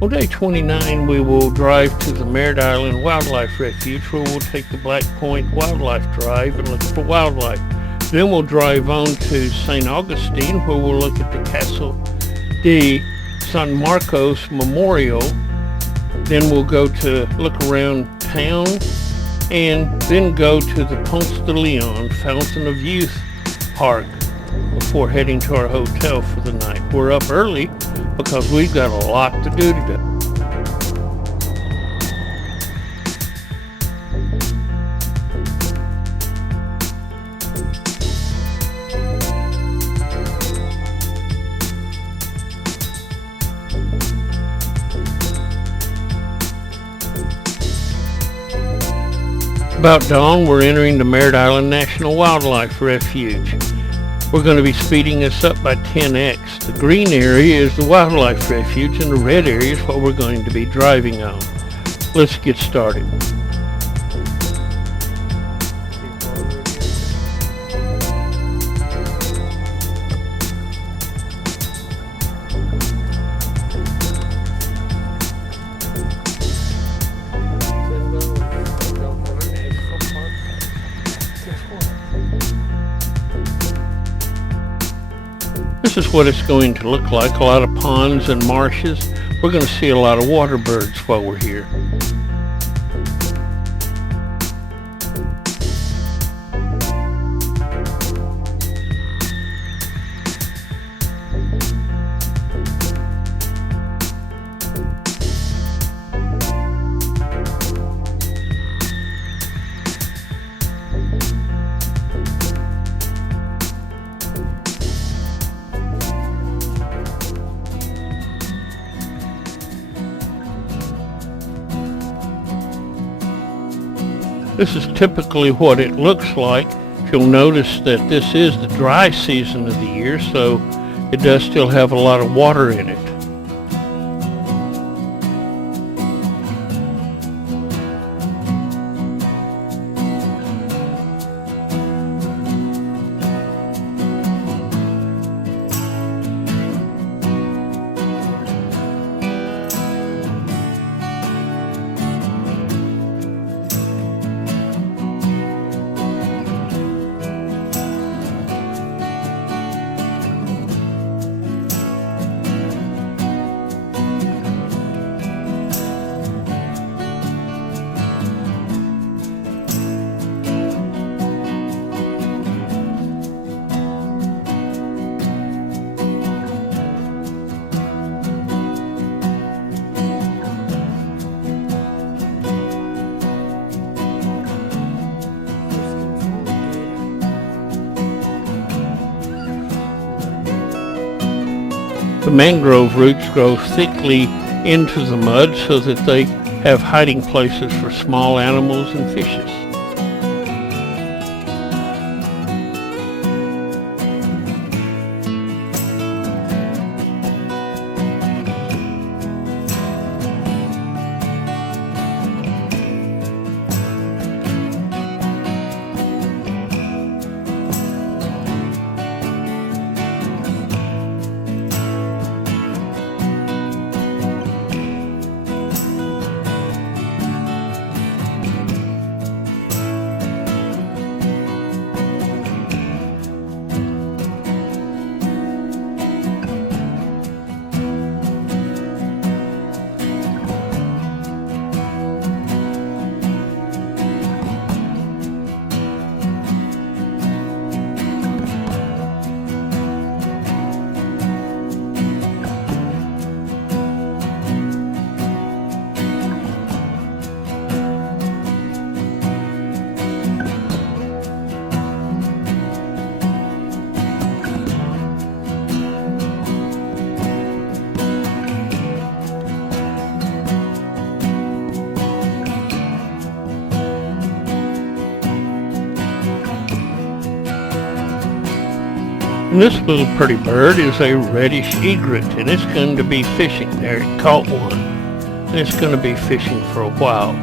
On day 29, we will drive to the Merritt Island Wildlife Refuge, where we'll take the Black Point Wildlife Drive and look for wildlife. Then we'll drive on to St. Augustine, where we'll look at the Castle de San Marcos Memorial. Then we'll go to look around town and then go to the Ponce de Leon Fountain of Youth Park before heading to our hotel for the night. We're up early because we've got a lot to do today. About dawn, we're entering the Merritt Island National Wildlife Refuge. We're going to be speeding this up by 10x. The green area is the wildlife refuge and the red area is what we're going to be driving on. Let's get started. This is what it's going to look like, a lot of ponds and marshes. We're going to see a lot of water birds while we're here. This is typically what it looks like. You'll notice that this is the dry season of the year, so it does still have a lot of water in it. The mangrove roots grow thickly into the mud so that they have hiding places for small animals and fishes. And this little pretty bird is a reddish egret, and it's going to be fishing there. It caught one, and it's going to be fishing for a while.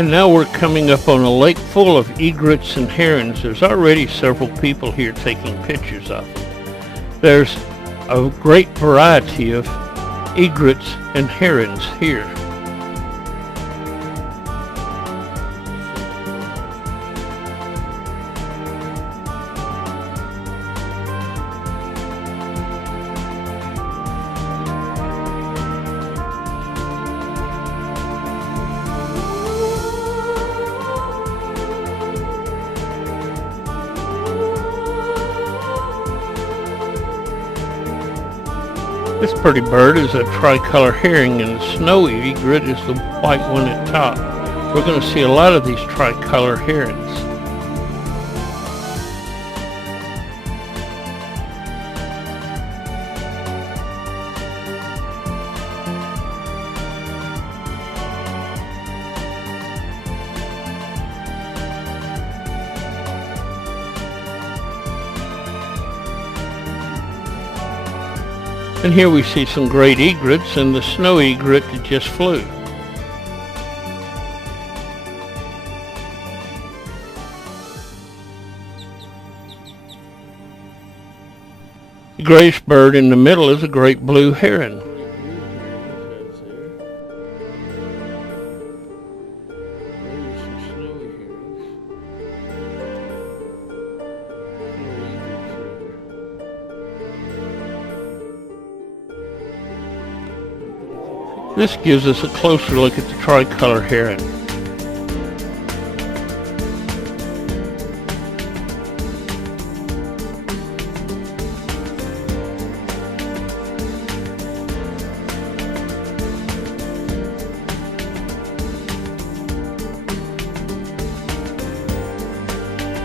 And now we're coming up on a lake full of egrets and herons. There's already several people here taking pictures of them. There's a great variety of egrets and herons here. This pretty bird is a tricolor herring, and the snowy egret is the white one at top. We're going to see a lot of these tricolor herons. And here we see some great egrets and the snowy egret that just flew. The grayish bird in the middle is a great blue heron. This gives us a closer look at the tricolor heron.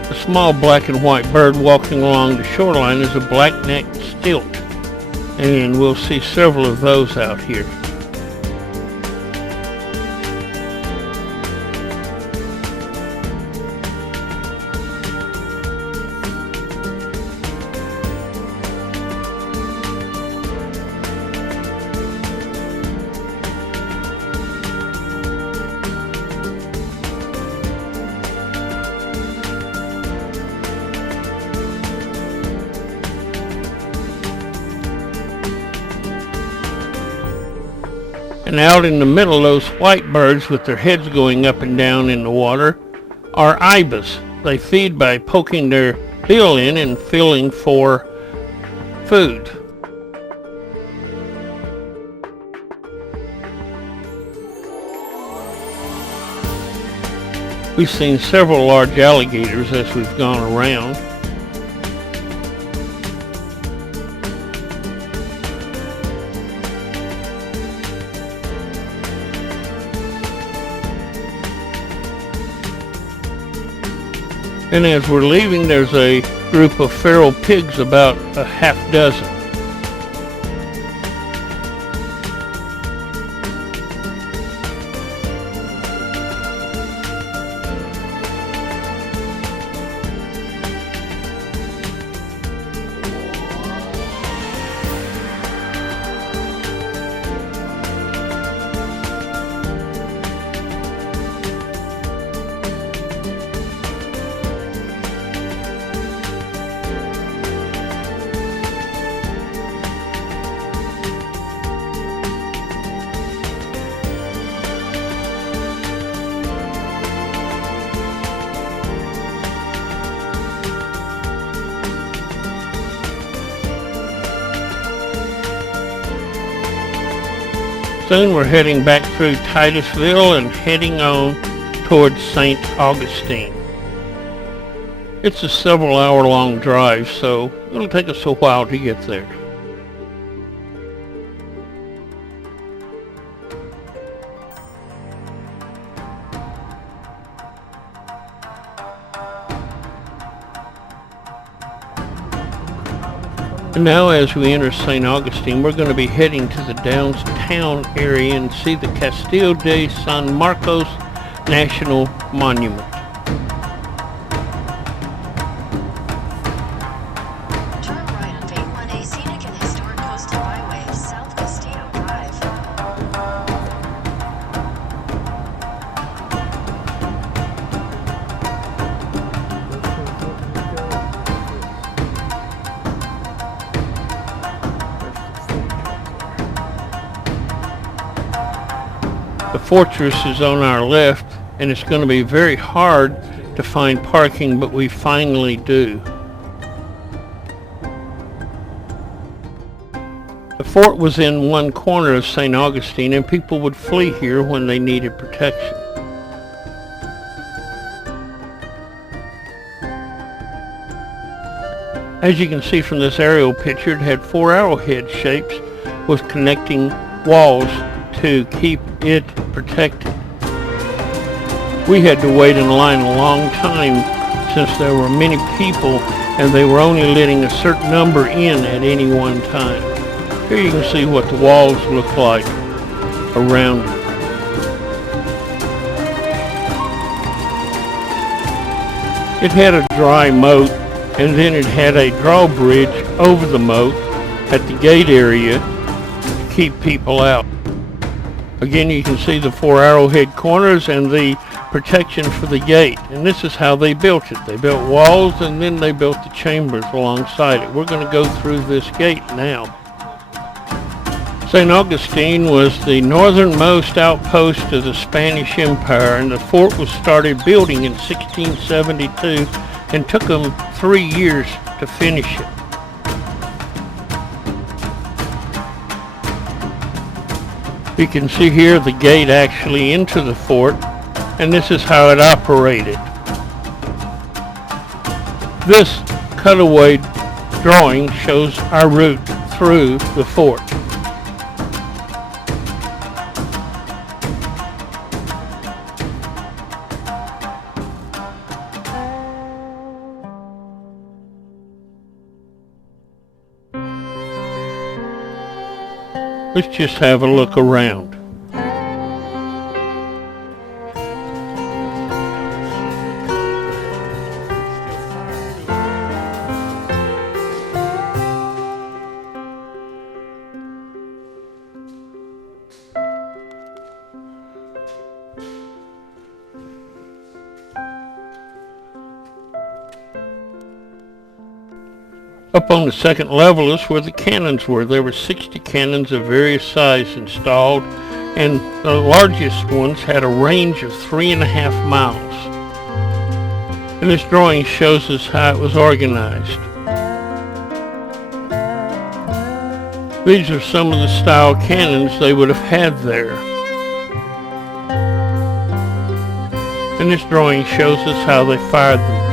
A small black and white bird walking along the shoreline is a black-necked stilt, and we'll see several of those out here. And out in the middle, those white birds with their heads going up and down in the water are ibis. They feed by poking their bill in and feeling for food. We've seen several large alligators as we've gone around. And as we're leaving, there's a group of feral pigs, about a half dozen. Soon we're heading back through Titusville and heading on towards St. Augustine. It's a several hour long drive, so it'll take us a while to get there. And now as we enter St. Augustine, we're going to be heading to the downtown area and see the Castillo de San Marcos National Monument. Turn right on 81A Scenic and Historic Coastal Byway, South Castilo Drive. The fortress is on our left, and it's going to be very hard to find parking, but we finally do. The fort was in one corner of St. Augustine, and people would flee here when they needed protection. As you can see from this aerial picture, it had 4 arrowhead shapes with connecting walls to keep it protected. We had to wait in line a long time since there were many people and they were only letting a certain number in at any one time. Here you can see what the walls look like around it. It had a dry moat, and then it had a drawbridge over the moat at the gate area to keep people out. Again, you can see the 4 arrowhead corners and the protection for the gate, and this is how they built it. They built walls and then they built the chambers alongside it. We're going to go through this gate now. St. Augustine was the northernmost outpost of the Spanish Empire, and the fort was started building in 1672 and took them 3 years to finish it. You can see here the gate actually into the fort, and this is how it operated. This cutaway drawing shows our route through the fort. Let's just have a look around. Up on the second level is where the cannons were. There were 60 cannons of various sizes installed, and the largest ones had a range of 3.5 miles. And this drawing shows us how it was organized. These are some of the style cannons they would have had there. And this drawing shows us how they fired them.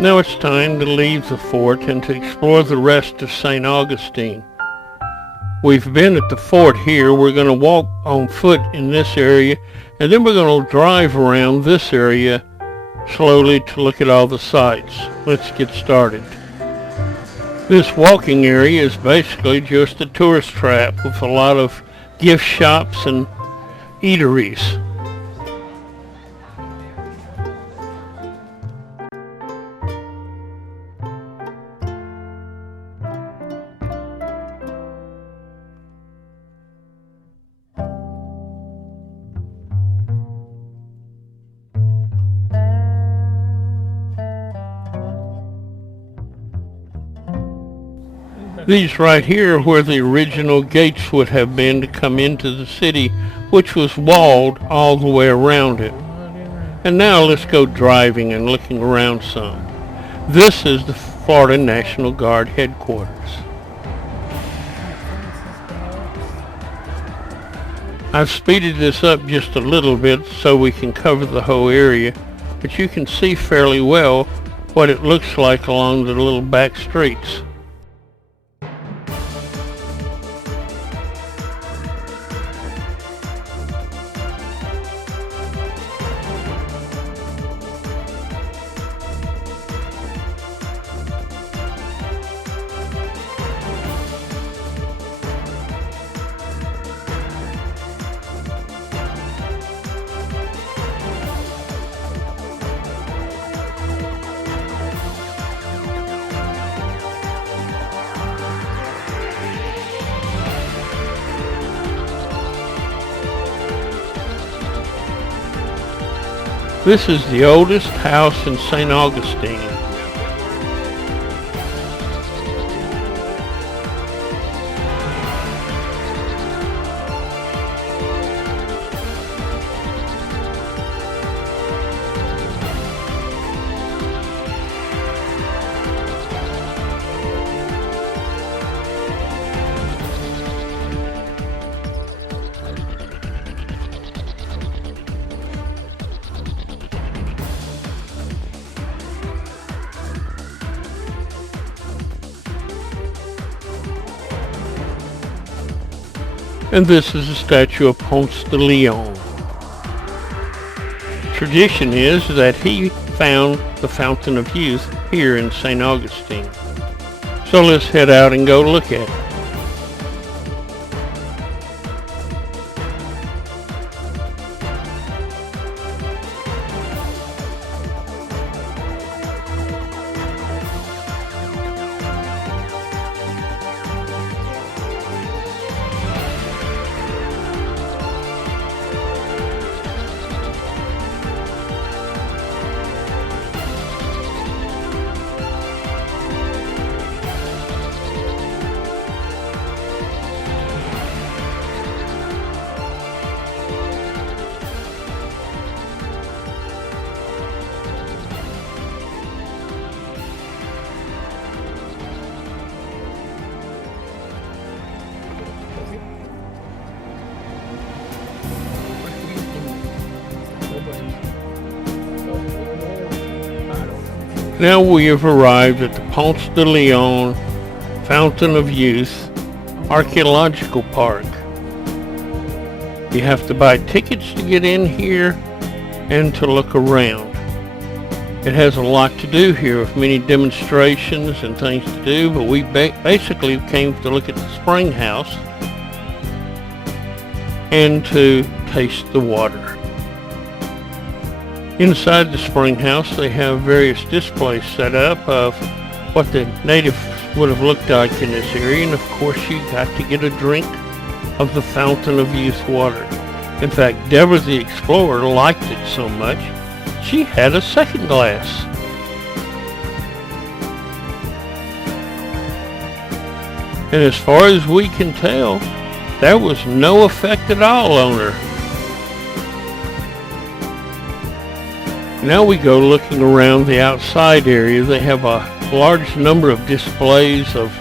Now it's time to leave the fort and to explore the rest of St. Augustine. We've been at the fort here. We're going to walk on foot in this area, and then we're going to drive around this area slowly to look at all the sights. Let's get started. This walking area is basically just a tourist trap with a lot of gift shops and eateries. These right here are where the original gates would have been to come into the city, which was walled all the way around it. And now let's go driving and looking around some. This is the Florida National Guard headquarters. I've speeded this up just a little bit so we can cover the whole area, but you can see fairly well what it looks like along the little back streets. This is the oldest house in St. Augustine. And this is a statue of Pounce de Leon. Tradition is that he found the Fountain of Youth here in St. Augustine. So let's head out and go look at it. Now we have arrived at the Pounce de Leon Fountain of Youth Archaeological Park. You have to buy tickets to get in here and to look around. It has a lot to do here with many demonstrations and things to do, but we basically came to look at the spring house and to taste the water. Inside the spring house they have various displays set up of what the natives would have looked like in this area, and of course you got to get a drink of the Fountain of Youth water. In fact, Deborah the Explorer liked it so much she had a second glass. And as far as we can tell, there was no effect at all on her. Now we go looking around the outside area. They have a large number of displays of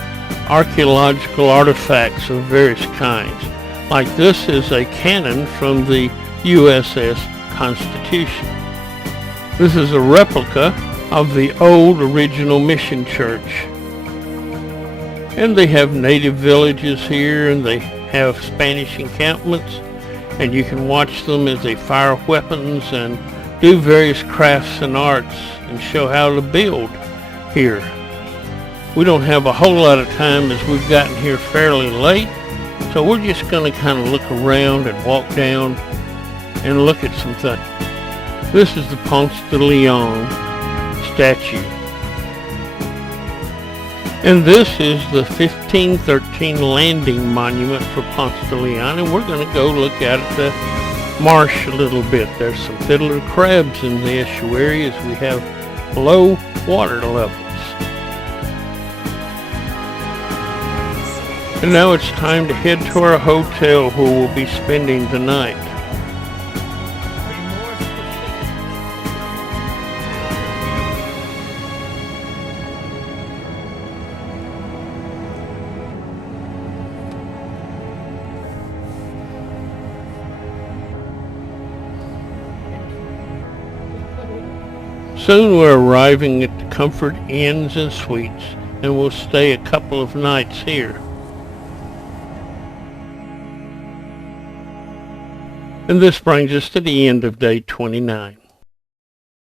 archaeological artifacts of various kinds. Like this is a cannon from the USS Constitution. This is a replica of the old original mission church. And they have native villages here, and they have Spanish encampments, and you can watch them as they fire weapons and do various crafts and arts and show how to build here. We don't have a whole lot of time as we've gotten here fairly late, so we're just going to kind of look around and walk down and look at some things. This is the Pounce de Leon statue. And this is the 1513 landing monument for Pounce de Leon, and we're going to go look at the marsh a little bit. There's some fiddler crabs in the estuary as we have low water levels. And now it's time to head to our hotel where we'll be spending the night. Soon we're arriving at the Comfort Inns and Suites, and we'll stay a couple of nights here. And this brings us to the end of day 29.